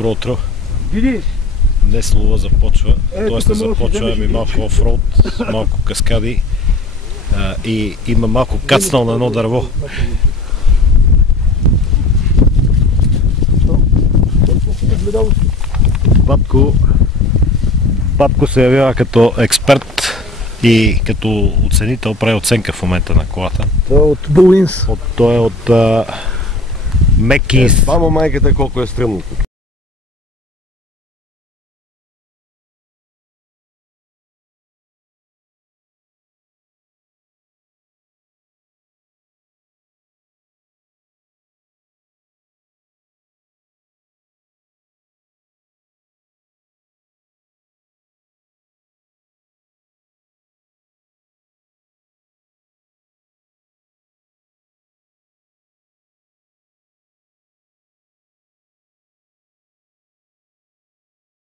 Добро утро. Видиш? Днес лова започва, т.е. не започва, малко офроуд, малко каскади и има малко кацнал на едно дърво. Батко се явява като експерт и като оценител, прави оценка в момента на колата. Той е от Булинс. Той е от Мекинс. Мамо майката колко е стръмно тук.